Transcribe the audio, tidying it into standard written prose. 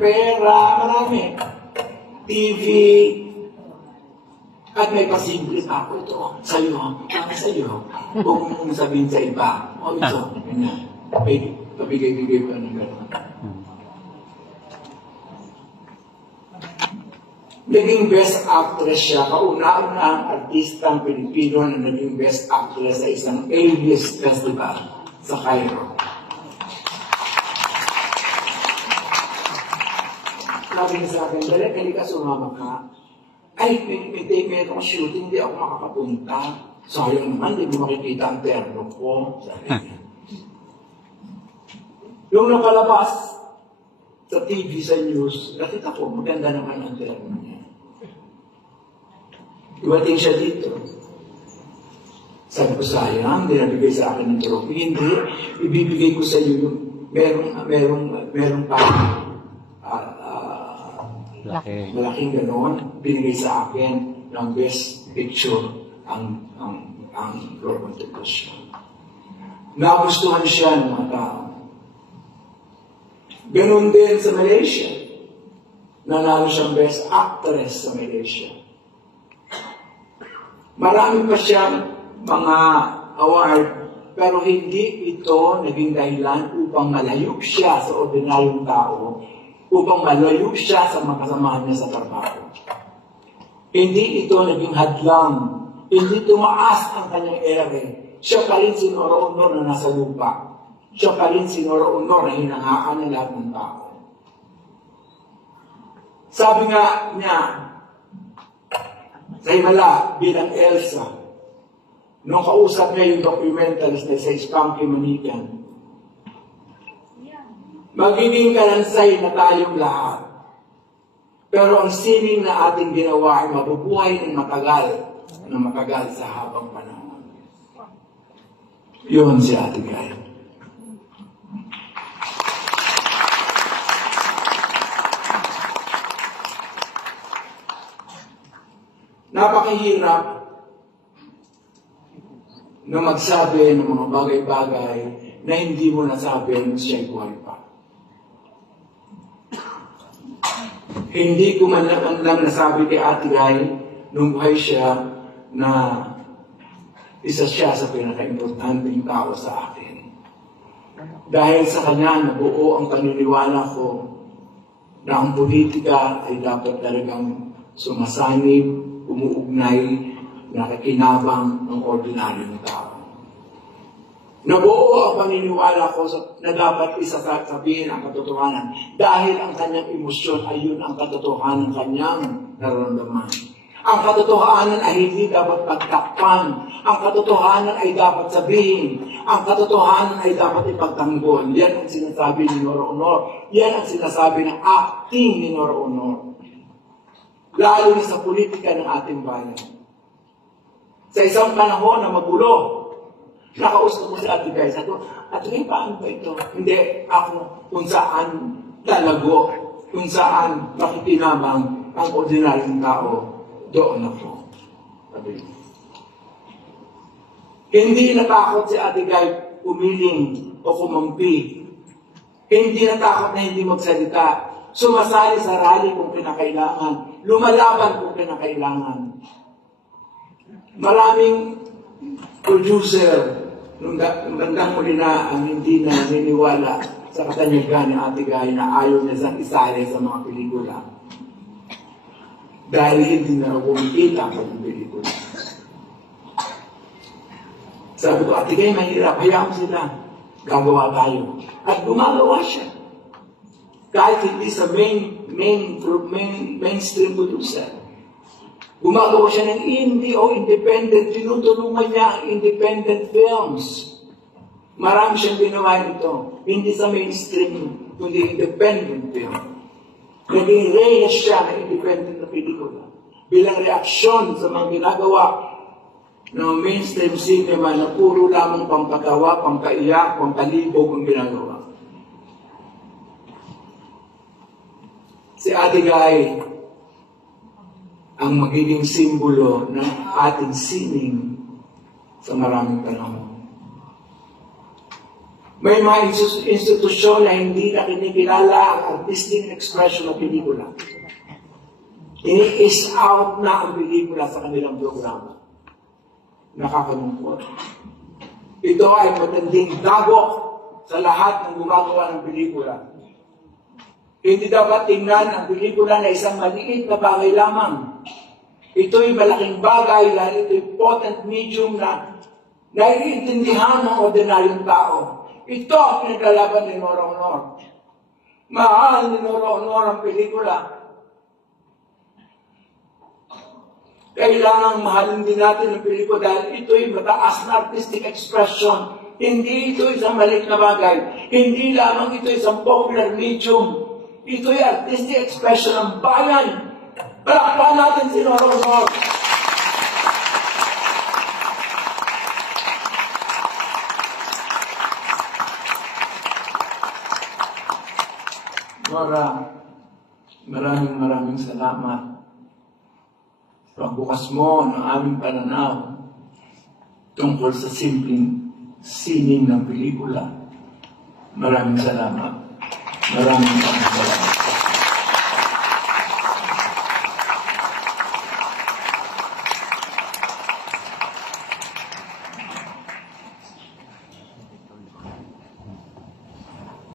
pera, marami. TV, at may pasimple pa ako ito. Sa'yo, sa'yo. Huwag mong sabihin sa iba. O ito, ganyan. Pabigay-bigay pa ng gano'n. Naging best actress siya. Kauna-una ang artistang Pilipino na naging best actress sa isang A-list festival sa Cairo. Sabi niya sa akin, dali ka sumama ka. Ay, may akong shooting, hindi ako makakapunta. Sayang naman, hindi mo makikita ang terno ko. Sabi niya. Yung nakalabas sa TV, sa news, nakita ko, maganda naman ang terno niya. Dumating siya dito. Sabi ko, sayang, hindi nabigay sa akin ng trophy. Hindi, ibibigay ko sa iyo yung merong parang malaking gano'n, binigay sa akin ng best picture ang Global Depression. Nagustuhan siya ng mga tao. Ganon din sa Malaysia. Nanalo siyang best actress sa Malaysia. Marami pa siyang mga award, pero hindi ito naging dahilan upang malayo siya sa ordinaryong tao, upang malayo siya sa mga kasamahan niya sa trabaho. Hindi ito naging hadlang. Hindi tumaas ang kanyang ere. Siya pa rin sinoro-honor na nasa lupa. Siya pa rin sinoro-honor na hinahaan ng lahat ng tao. Sabi nga niya, sa Himala, bilang Elsa, nung kausap niya yung documentalist na sa Spanky Manikan, magiging kalansay na tayong lahat. Pero ang sining na ating ginawa ay mabubuhay ng matagal sa habang panahon. Yun si Ate Guy. Napakahirap na magsabi ng mga bagay-bagay na hindi mo nasabi nung siya'y buhay pa. Hindi ko man lang nasabi kay Ate Guy nung buhay siya na isa siya sa pinaka-importanteng tao sa akin. Dahil sa kanya, nabuo ang paniniwala ko na ang politika ay dapat talagang sumasanib, umuugnay, nakikinabang ng ordinaryong tao. Nabuo ang paniniwala ko na dapat isasabihin ang katotohanan dahil ang kanyang emosyon ay yun ang katotohanan ng kanyang nararamdaman. Ang katotohanan ay hindi dapat pagtakpan. Ang katotohanan ay dapat sabihin. Ang katotohanan ay dapat ipagtanggol. Yan ang sinasabi ni Nora Honor. Yan ang sinasabi ng acting ni Nora Honor. Lalo na sa politika ng ating bayan. Sa isang panahon na magulo, nakausap mo si Ate Guy. Sabi ko, Ate Guy, paano ba ito? Hindi ako kung saan lalago, kung saan makikinabang ang ordinaryong tao, doon ako. Sabi ko. Hindi natakot si Ate Guy umiling o kumampi. Hindi natakot na hindi magsalita. Sumasali sa rally kung kinakailangan. Lumalaban kung kinakailangan. Maraming producer nung bandang muli na ang hindi na naniniwala sa katanyagan ni Ate Guy na ayaw niya siyang isali sa mga pelikula. Dahil hindi na kumikita ang pelikula. Sabi ko, Ate Guy, mahirap. Hayaan sila. Gagawa tayo. At gumagawa siya. Kahit hindi sa mainstream producer. Gumagawa siya ng indie o independent. Tinutulungan niya ang independent films. Marami siyang ginawa nito. Hindi sa mainstream, kundi independent film. Naging reyes siya ng independent na pelikula. Bilang reaksyon sa mga ginagawa ng mainstream cinema na puro lamang pampatawa, pampaiyak, pampalibog ang ginagawa. Si Ate Guy ang magiging simbolo ng ating sining sa maraming panahon. May mga institusyon na hindi na kinikilala ang artistic expression ng pelikula. Ini-is out na ang pelikula sa kanilang programa. Nakakalungkot. Ito ay matinding dagok sa lahat ng gumagawa ng pelikula. Hindi dapat tingnan ang pelikula na isang maliit na bagay lamang. Ito'y malaking bagay dahil ito'y potent medium na naiintindihan ng ordinaryong tao. Ito ang pinaglalaban ni Nora Honor. Mahal ni Nora Honor ang pelikula. Kailangan mahalin din natin ang pelikula dahil ito'y mataas na artistic expression. Hindi ito isang maliit na bagay. Hindi lamang ito isang popular medium. Ito'y artistic expression ng bayan. Palakpakan natin si Nora Honor. Nora, maraming salamat. Pagbukas mo ng aming pananaw tungkol sa simpleng sining ng pelikula. Maraming salamat. Maraming salamat.